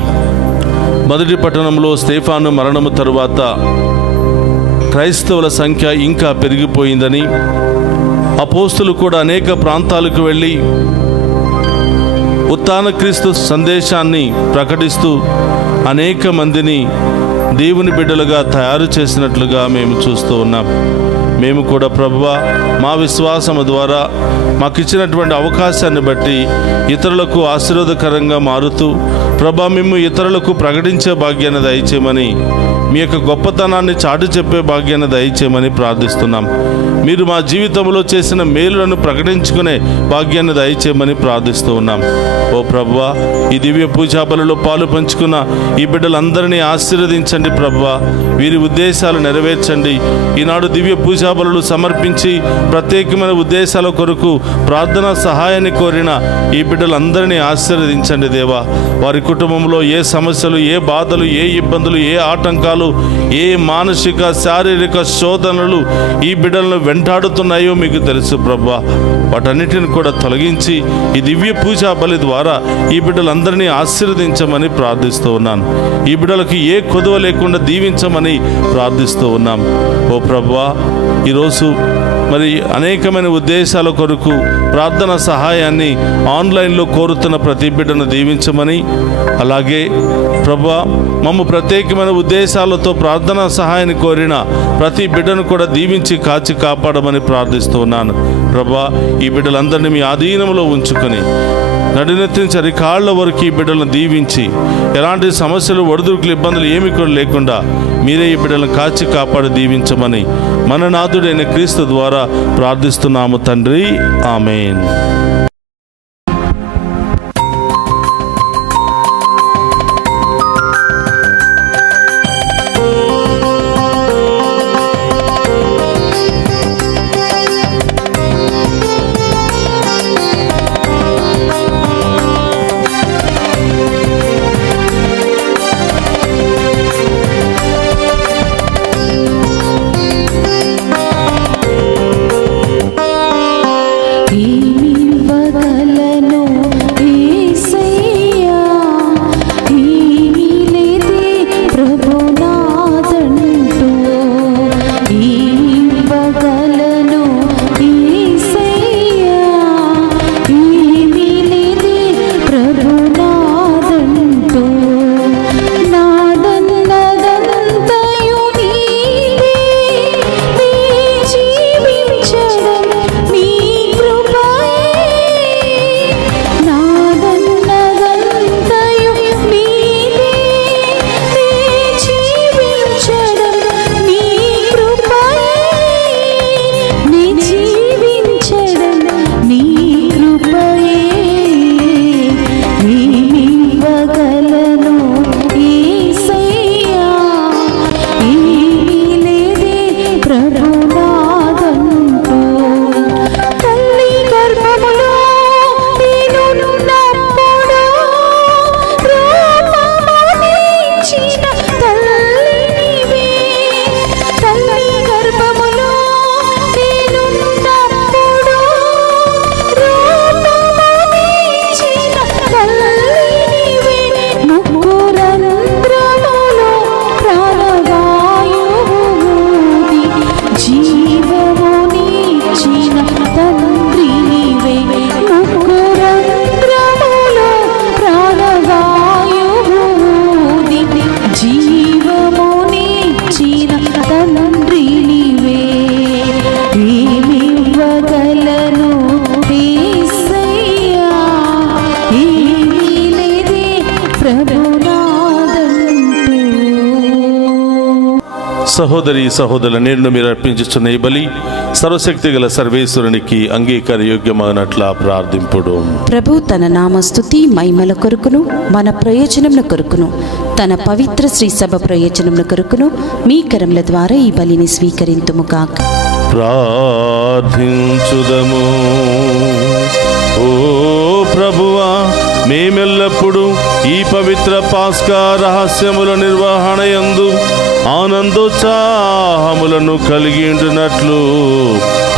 మొదటి పట్టణంలో స్తేఫాను మరణము తరువాత క్రైస్తవుల సంఖ్య ఇంకా పెరిగిపోయిందని, అపోస్తులు కూడా అనేక ప్రాంతాలకు వెళ్ళి ఉత్థాన క్రీస్తు సందేశాన్ని ప్రకటిస్తూ అనేక మందిని దేవుని బిడ్డలుగా తయారు చేసినట్లుగా మేము చూస్తూ ఉన్నాం. మేము కూడా ప్రభువా, మా విశ్వాసము ద్వారా మాకు ఇచ్చినటువంటి అవకాశాన్ని బట్టి ఇతరులకు ఆశీర్వాదకరంగా మారుతూ ప్రభా, మేము ఇతరులకు ప్రకటించే భాగ్యాన్ని దయచేయమని, మీ యొక్క గొప్పతనాన్ని చాటి చెప్పే భాగ్యాన్ని దయచేయమని ప్రార్థిస్తున్నాం. మీరు మా జీవితంలో చేసిన మేలులను ప్రకటించుకునే భాగ్యాన్ని దయచేయమని ప్రార్థిస్తూ ఉన్నాం. ఓ ప్రభువా, ఈ దివ్య పూజా బలిలో పాలు పంచుకున్న ఈ బిడ్డలందరినీ ఆశీర్వదించండి ప్రభువా. వీరి ఉద్దేశాలు నెరవేర్చండి. ఈనాడు దివ్య పూజా బలులు సమర్పించి ప్రత్యేకమైన ఉద్దేశాల కొరకు ప్రార్థనా సహాయాన్ని కోరిన ఈ బిడ్డలందరినీ ఆశీర్వదించండి దేవా. వారి కుటుంబంలో ఏ సమస్యలు, ఏ బాధలు, ఏ ఇబ్బందులు, ఏ ఆటంకాలు, ఏ మానసిక శారీరక శోధనలు ఈ బిడ్డలను వెంటాడుతున్నాయో మీకు తెలుసు ప్రభువా. వాటన్నిటిని కూడా తొలగించి ఈ దివ్య పూజా బలి ద్వారా ఈ బిడ్డలందరినీ ఆశీర్వదించమని ప్రార్థిస్తూ ఉన్నాను. ఈ బిడ్డలకు ఏ కొదువ లేకుండా దీవించమని ప్రార్థిస్తూ ఉన్నాం. ఓ ప్రభువా, ఈరోజు మరి అనేకమైన ఉద్దేశాల కొరకు ప్రార్థన సహాయాన్ని ఆన్లైన్లో కోరుతున్న ప్రతి బిడ్డను దీవించమని, అలాగే ప్రభువా, మమ్మ ప్రత్యేకమైన ఉద్దేశాలతో ప్రార్థనా సహాయాన్ని కోరిన ప్రతి బిడ్డను కూడా దీవించి కాచి కాపాడమని ప్రార్థిస్తూ ఉన్నాను. ప్రభువా, ఈ బిడ్డలందరినీ మీ ఆధీనంలో ఉంచుకొని నడినెత్తించి అరికాళ్ల వరకు ఈ బిడ్డలను దీవించి ఎలాంటి సమస్యలు, ఒడిదుడుకులు, ఇబ్బందులు ఏమి కూడా లేకుండా మీరే ఈ బిడ్డలను కాచి కాపాడి దీవించమని మన నాథుడైన క్రీస్తు ద్వారా ప్రార్థిస్తున్నాము తండ్రి. ఆమేన్. సహోదరి సహోదరుల నేడు మీరు అర్పించుచున్న ఈ బలి సర్వశక్తి గల సర్వేశ్వరునికి అంగీకార యోగ్యమైనట్లా ప్రార్థింపుడు. ప్రభు తన నామస్తుతి మహిమల కొరకును మన ప్రయోజనముల కొరకును తన పవిత్ర శ్రీ సభ ప్రయోజనముల కొరకును మీ కరముల ద్వారా ఈ బలిని స్వీకరింతుముగాక. ప్రార్థించుదము. ఓ ప్రభువా, మేమెల్లప్పుడు ఈ పవిత్ర పాస్కా రహస్యముల నిర్వహణ యందు ఆనందోత్సాహములను కలిగి ఉండునట్లు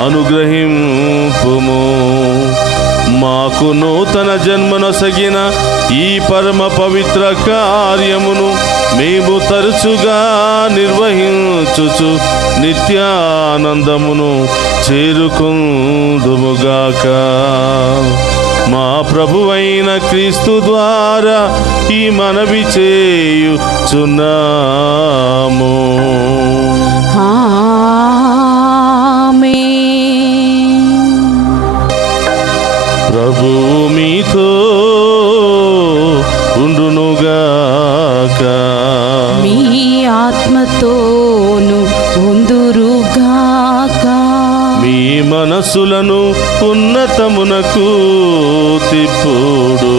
అనుగ్రహింపుము. మాకు నూతన జన్మనొసగిన ఈ పరమ పవిత్ర కార్యమును మేము తరచుగా నిర్వహించుచు నిత్యానందమును చేరుకుందుముగాక. మా ప్రభువైన క్రీస్తు ద్వారా ఈ మనవి చేయుచున్నాము. ప్రభువు మీతో ఉండునుగాక. మీ ఆత్మతోను ఉందురుగాక. మీ మనసులను ఉన్నతమునకు తిప్పుడు.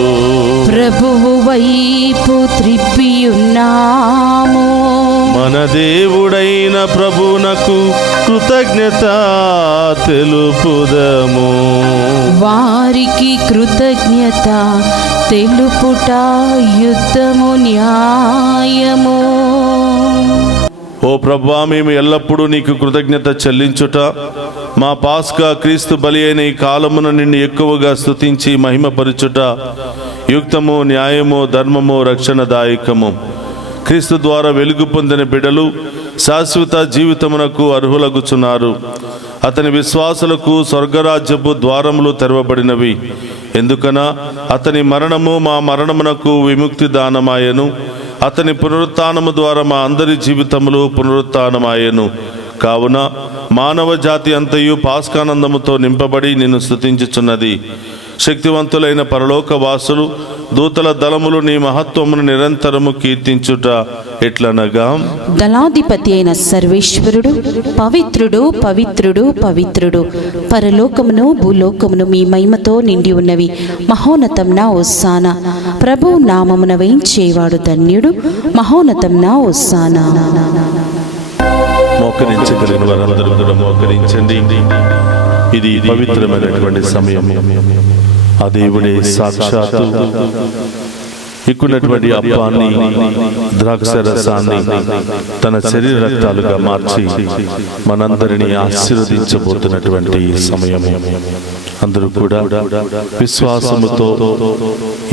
ప్రభువు వైపు త్రిప్పియున్నాము. మన దేవుడైన ప్రభువునకు కృతజ్ఞత తెలుపుదము. వారికి కృతజ్ఞత తెలుపుట యుద్ధము న్యాయము. ఓ ప్రభువా, మేము ఎల్లప్పుడూ నీకు కృతజ్ఞత చెల్లించుట, మా పాస్కా క్రీస్తు బలి అయిన ఈ కాలమున నిన్ను ఎక్కువగా స్తుతించి మహిమపరచుట యుక్తము, న్యాయము, ధర్మము, రక్షణదాయకము. క్రీస్తు ద్వారా వెలుగు పొందిన బిడ్డలు శాశ్వత జీవితమునకు అర్హులగుచున్నారు. అతని విశ్వాసులకు స్వర్గరాజ్యపు ద్వారములు తెరవబడినవి. ఎందుకనా అతని మరణము మా మరణమునకు విముక్తి దానమాయను. అతని పునరుత్థానము ద్వారా మా అందరి జీవితములు పునరుత్థానమాయను. కావున మానవ జాతి అంతయు పాస్కానందముతో నింపబడి నిన్ను స్తుతించుచున్నది. శక్తివంతులైన పరలోక వాసులు దూతల దళములు నీ మహత్వమును నిరంతరము కీర్తించుట ఎట్లనగా, దళాధిపతి అయిన సర్వేశ్వరుడు పవిత్రుడు పవిత్రుడు పవిత్రుడు, పరలోకమును భూలోకమును మీ మహిమతో నిండి ఉన్నవి. మహోన్నతంన హోసానా, ప్రభు నామమున వేయించేవాడు ధన్యుడు. మహోన్నతంన హోసానా. మోకరించగలిగిన వారందరూ కూడా మోకరించండి. ఇది పవిత్రమైనటువంటి సమయం. ఆ దేవుడే సాక్షాత్తు ఎక్కున్నటువంటి అప్పాన్ని, ద్రాక్ష రసాన్ని తన శరీర రక్తాలుగా మార్చి మనందరినీ ఆశీర్వదించబోతున్నటువంటి సమయము. అందరూ కూడా విశ్వాసముతో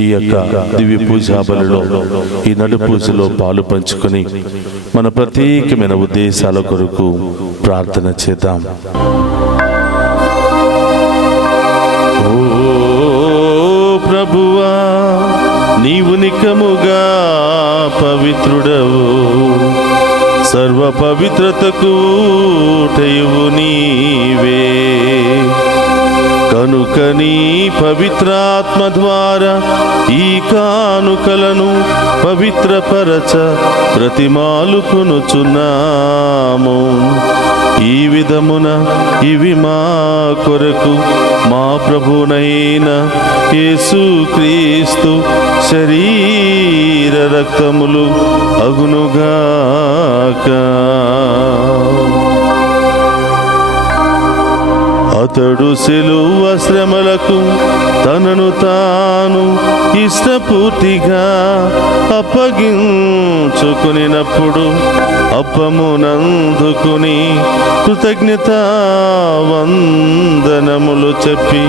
ఈ యొక్క దివ్య పూజా బలిలో, ఈ నడు పూజలో పాలు పంచుకొని మన ప్రత్యేకమైన ఉద్దేశాల కొరకు ప్రార్థన చేద్దాం. ఓ ప్రభువా, నీవు నికముగా పవిత్రుడవు, సర్వ పవిత్రతకు ఊటయువు నీవే. కనుక నీ పవిత్రాత్మ ద్వారా ఈ కానుకలను పవిత్రపరచ ప్రతిమాలుకొనుచున్నాము. ఈ విధమున ఇవి మా కొరకు మా ప్రభునైన యేసుక్రీస్తు శరీర రక్తములు అగునుగాక. అతడు శిలువ శ్రమలకు తనను తాను ఇష్టపూర్తిగా అప్పగించుకునినప్పుడు అప్పమునందుకుని కృతజ్ఞతా వందనములు చెప్పి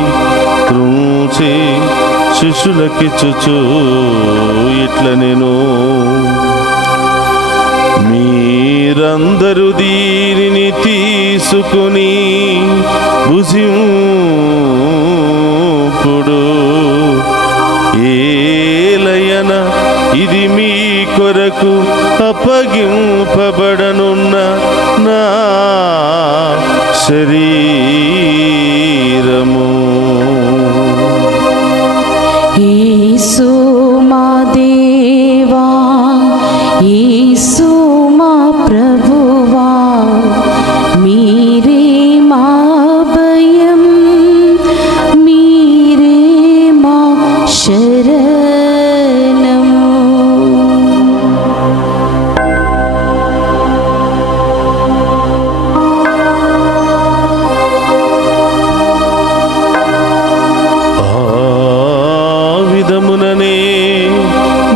త్రుంచి శిష్యులకిచ్చుచు ఇట్ల నేను, మీరందరూ దీనిని తీసుకుని భుజింపుడు. ఏలయన ఇది మీ కొరకు అప్పగింపబడనున్న నా శరీరము. యేసు మా దేవా, యేసు మా ప్రభువా, మీరే మా భయం, మీరే మా శరణము. విధముననే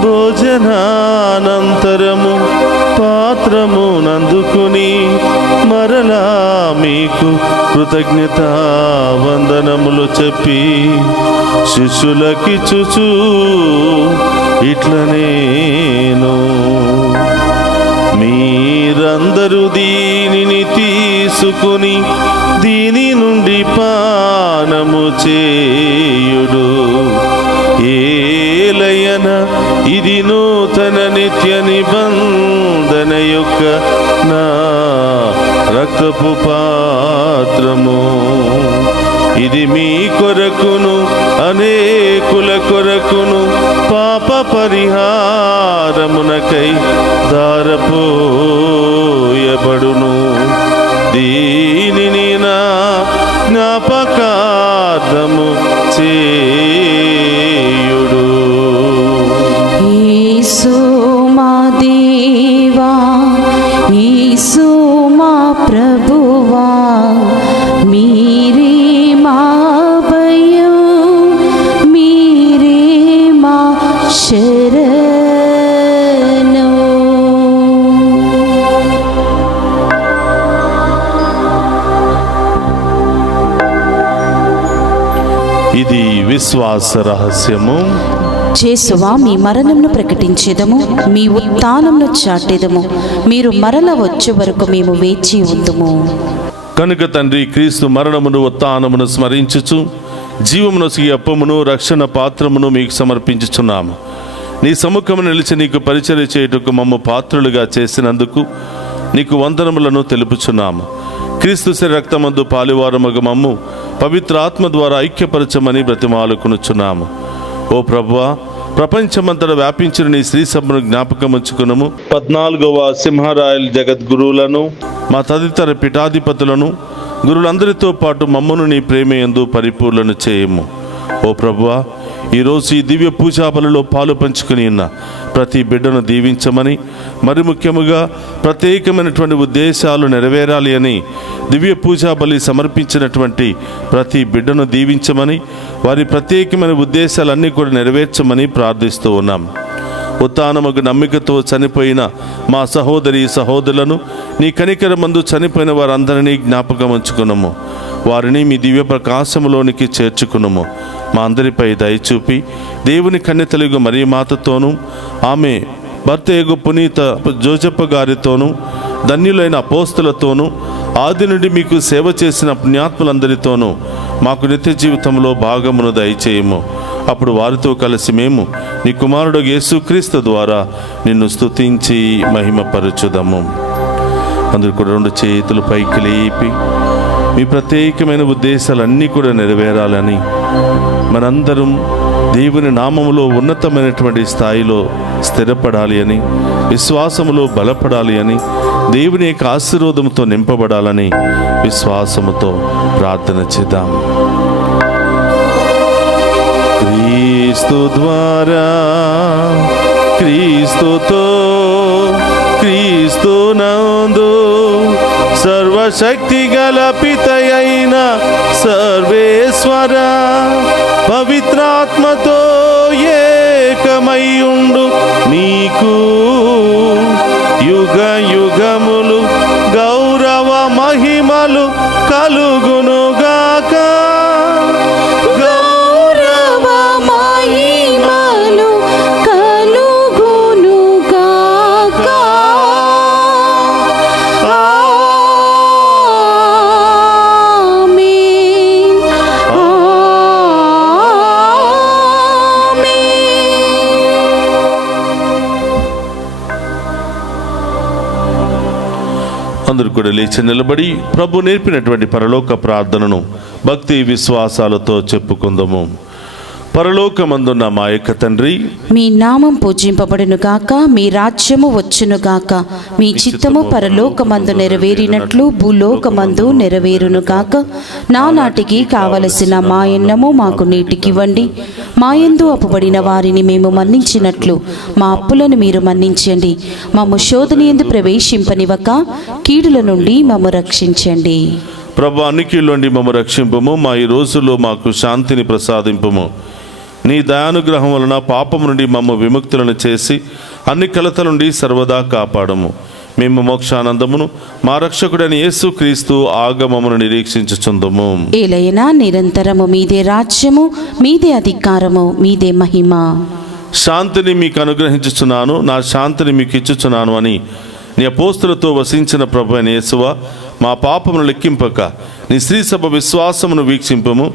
భోజనానంతరము పాత్రమునందుకుని మరలా మీకు కృతజ్ఞతా వందనములు చెప్పి శిష్యులకిచ్చుచు ఇట్ల నేను, మీరందరూ దీనిని తీసుకుని దీని నుండి పానము చేయుడు. ఏలయన ఇది నూతన నిత్య నిబంధన యొక్క నా రక్తపు పాత్రము. ఇది మీ కొరకును అనేకుల కొరకును పాప పరిహారమునకై దారపోయబడును. దీనిని నా జ్ఞాపకార్థము చేయుడు. యేసు మా దేవా, యేసు మా ప్రభువా, మీరే మా భయం, మీరే మా శరణు. ఇది విశ్వాస రహస్యము. యేసువా, మీ మరణంను ప్రకటించేదము, మీ ఉత్థానమును చాటెదము. మీరు మరల వచ్చే వరకు మేము వేచి ఉందుము. కనుక తండ్రి, క్రీస్తు మరణమును ఉత్థానమును స్మరించుచు జీవమును ఈ అప్పమును రక్షణ పాత్రమును మీకు సమర్పించుచున్నాము. నీ సముఖమును నిలిచి నీకు పరిచర్య చేయుటకు మమ్ము పాత్రులుగా చేసినందుకు నీకు వందనములను తెలుపుచున్నాము. క్రీస్తు శరీర రక్తమందు పాలువారమగు మమ్ము పవిత్ర ఆత్మ ద్వారా ఐక్యపరచమని బ్రతిమాలుకొనుచున్నాము. ఓ ప్రభువా, ప్రపంచమంతటా వ్యాపించిన నీ శ్రీ సభను జ్ఞాపకం ఉంచుకునము. 14వ సింహరాయల్ జగద్గురువులను, మా తదితర పీఠాధిపతులను, గురులందరితో పాటు మమ్మను నీ ప్రేమయందు పరిపూర్ణను చేయము. ఓ ప్రభువా, ఈరోజు ఈ దివ్య పూజాబలిలో పాలు పంచుకుని ఉన్న ప్రతి బిడ్డను దీవించమని, మరి ముఖ్యముగా ప్రత్యేకమైనటువంటి ఉద్దేశాలు నెరవేరాలి అని దివ్య పూజాబలి సమర్పించినటువంటి ప్రతి బిడ్డను దీవించమని, వారి ప్రత్యేకమైన ఉద్దేశాలన్నీ కూడా నెరవేర్చమని ప్రార్థిస్తూ ఉన్నాం. ఉత్థానముకు నమ్మికతో చనిపోయిన మా సహోదరి సహోదరులను, నీ కనికరమందు చనిపోయిన వారందరినీ జ్ఞాపకం ఉంచుకున్నాము. వారిని మీ దివ్య ప్రకాశములోనికి చేర్చుకున్నాము. మా అందరిపై దయచూపి దేవుని కన్యతలుగు మరియమాతతోనూ, ఆమె భర్తయగు పునీత జోజప్ప గారితోనూ, ధన్యులైన అపోస్తులతోనూ, ఆది నుండి మీకు సేవ చేసిన పుణ్యాత్ములందరితోనూ మాకు నిత్య జీవితంలో భాగమును దయచేయము. అప్పుడు వారితో కలిసి మేము నీ కుమారుడు యేసుక్రీస్తు ద్వారా నిన్ను స్తుతించి మహిమపరచుదము. అందరూ కూడా 2 చేతులు పైకి లేపి మీ ప్రత్యేకమైన ఉద్దేశాలన్నీ కూడా నెరవేరాలని, మనందరం దేవుని నామములో ఉన్నతమైనటువంటి స్థాయిలో స్థిరపడాలి అని, విశ్వాసములో బలపడాలి అని, దేవుని యొక్క ఆశీర్వాదంతో నింపబడాలని విశ్వాసముతో ప్రార్థన చేద్దాం. క్రీస్తు ద్వారా, క్రీస్తుతో, క్రీస్తునందు సర్వశక్తి గల పితయైన సర్వేశ్వర పవిత్రాత్మతో ఏకమయ్యుండు నీకు యుగ యుగములు గౌరవ మహిమలు కలుగునుగాక. అందరూ కూడా లేచి నిలబడి ప్రభు నేర్పినటువంటి పరలోక ప్రార్థనను భక్తి విశ్వాసాలతో చెప్పుకుందాము. పరలోకమందున్న మా యొక్క తండ్రి, మీ నామం పూజింపబడును గాక, మీ రాజ్యము వచ్చును గాక, మీ చిత్తము పరలోకమందు నెరవేరినట్లు భూలోకమందు నెరవేరును గాక. నానాటికి కావలసిన మా అన్నము మాకు నీటికివ్వండి. మా యందు అప్పుబడిన వారిని మేము మన్నించినట్లు మా అప్పులను మీరు మన్నించండి. మమ్ము శోధన యందు ప్రవేశింపనివ్వక కీడుల నుండి మమ్ము రక్షించండి. ప్రభు, అన్నికీళ్ళుండి మమ్ము రక్షింపము. మా ఈ రోజుల్లో మాకు శాంతిని ప్రసాదింపము. నీ దయానుగ్రహం వలన పాపము నుండి మమ్ము విముక్తులను చేసి అన్ని కలతల నుండి సర్వదా కాపాడము. మేము మోక్షానందమును మా రక్షకుడైన యేసుక్రీస్తు ఆగమమును నిరీక్షించుచుందుము. ఏలైనా నిరంతరము మీదే రాజ్యము, మీదే అధికారము, మీదే మహిమ. శాంతిని మీకు అనుగ్రహించుచున్నాను, నా శాంతిని మీకు ఇచ్చుచున్నాను అని నీ అపోస్తులతో వసించిన ప్రభు అయిన యేసువా, మా పాపమును లెక్కింపక నీ శ్రీ సభ విశ్వాసమును వీక్షింపము.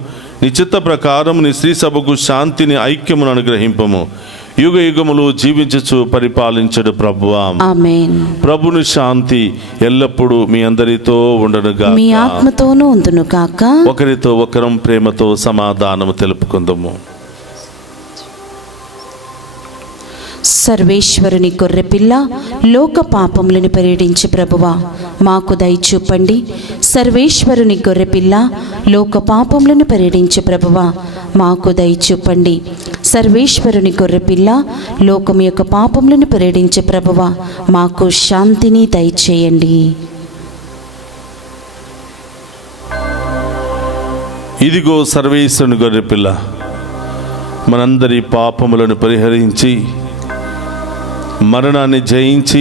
నీ చిత్త ప్రకారం నీ శ్రీ సభకు శాంతిని, ఐక్యమును అనుగ్రహింపము. యుగ యుగములు జీవించుచు పరిపాలించడు ప్రభువా. ఆమేన్. ప్రభుని శాంతి ఎల్లప్పుడూ మీ అందరితో ఉండునుగాక, మీ ఆత్మతోనూ ఉండును గాక. ఒకరితో ఒకరం ప్రేమతో సమాధానము తెలుపుకుందాము. సర్వేశ్వరుని గొర్రెపిల్ల, లోక పాపములను పరిహరించు ప్రభువా, మాకు దయచూపండి. సర్వేశ్వరుని గొర్రెపిల్ల, లోక పాపములను పరిహరించు ప్రభువా, మాకు దయచూపండి. సర్వేశ్వరుని గొర్రెపిల్ల, లోకం యొక్క పాపములను పరిహరించు ప్రభువా, మాకు శాంతిని దయచేయండి. ఇదిగో సర్వేశ్వరుని గొర్రెపిల్ల, మనందరి పాపములను పరిహరించి మరణాన్ని జయించి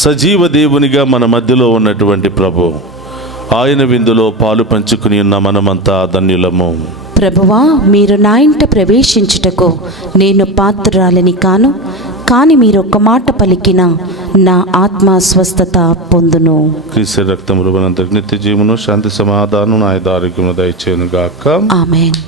సజీవ దేవునిగా మన మధ్యలో ఉన్నటువంటి ప్రభు, ఆయన విందులో పాలు పంచుకుని ఉన్న మనమంతా ధన్యులము. ప్రభువా, మీరు నా ఇంట ప్రవేశించుటకు నేను పాత్రురాలని కాను, కానీ మీరు ఒక్క మాట పలికిన నా ఆత్మ స్వస్థత పొందును. క్రీస్తు రక్తములు మనందరికి నిత్య జీవమును, శాంతి, సమాధానం, ఆయుధారోగ్యమును దయచేయును గాక. ఆమేన్.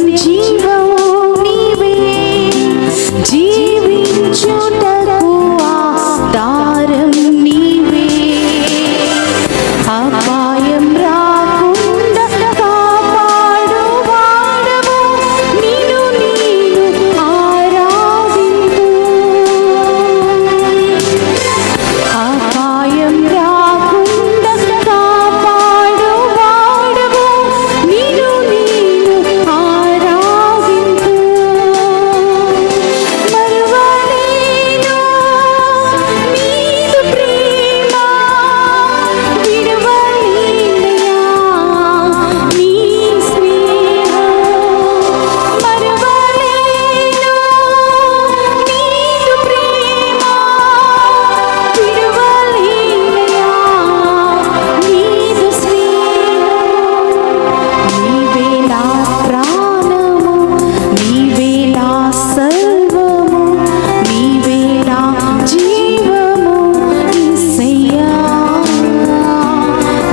సత్యం జీవము నీవే, జీవించుటకు ఆధారం నీవే. అపాయం రాకుండా కాపాడు వాడవు, నిన్ను నేను ఆరాధింతు. అపాయం రాకుండా కాపాడు వాడవు, నిన్ను నేను ఆరాధింతు. మరువలేను నీదు ప్రేమ, విడువలేనయా నీ స్నేహం. మరువలేను నీదు ప్రేమ, విడువలేనయా నీదు స్నేహం. నీవే నా ప్రాణము, నీవే నా సర్వము, నీవే నా జీవము యేసయ్యా.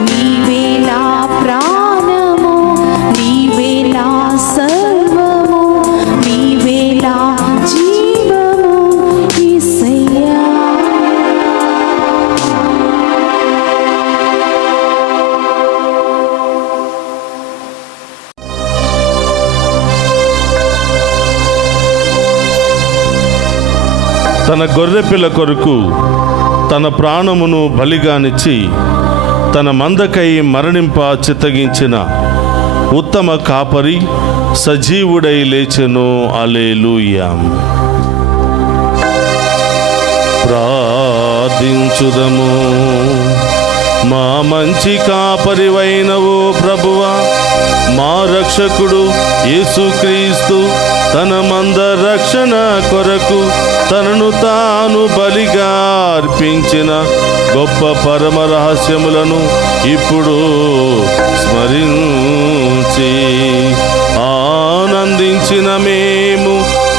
నీవే నా ప్రాణము, నీవే నా సర్వము, నీవే నా జీవము యేసయ్యా. తన గొర్రెపిల్ల కొరకు తన ప్రాణమును బలిగానిచ్చి తన మందకై మరణింప చిత్తగించిన ఉత్తమ కాపరి సజీవుడై లేచెను. హల్లెలూయా. ప్రార్థించుదము. మా మంచి కాపరివైనవో ప్రభువా, మా రక్షకుడు యేసుక్రీస్తు తన మంద రక్షణ కొరకు తనను తాను బలిగా అర్పించిన గొప్ప పరమ రహస్యములను ఇప్పుడు స్మరించి ఆనందించిన మేము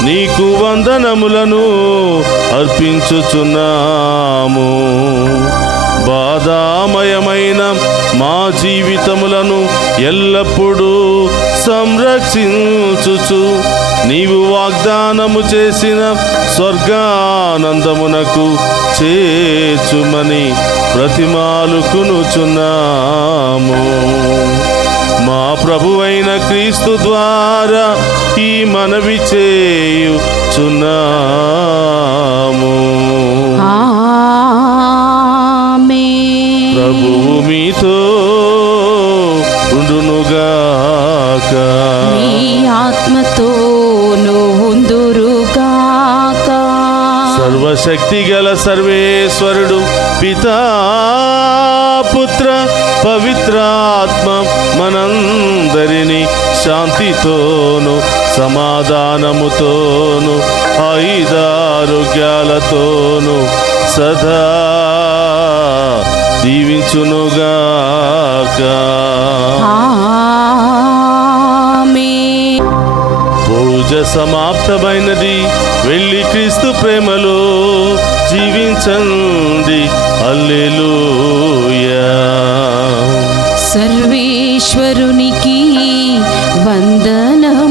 నీకు వందనములను అర్పించుచున్నాము. బాధామయమైన మా జీవితములను ఎల్లప్పుడూ సంరక్షించుచు నీవు వాగ్దానము చేసిన స్వర్గానందమునకు చేర్చుమని ప్రతిమాలుకునుచున్నాము. మా ప్రభువైన క్రీస్తు ద్వారా ఈ మనవి చేయుచున్నాము. ప్రభువు మీతో ఉండునుగాక, నీ ఆత్మతోను ఉందురుగాక. సర్వశక్తి గల సర్వేశ్వరుడు పితా పుత్ర పవిత్రాత్మ మనందరినీ శాంతితోను సమాధానముతోను ఆయుధారోగ్యాలతోను సదా దీవించునుగాక. ఆమేన్. పూజ సమాప్తమైనది. వెళ్ళి క్రీస్తు ప్రేమలో జీవించండి. హల్లెలూయా. సర్వేశ్వరునికి వందనం.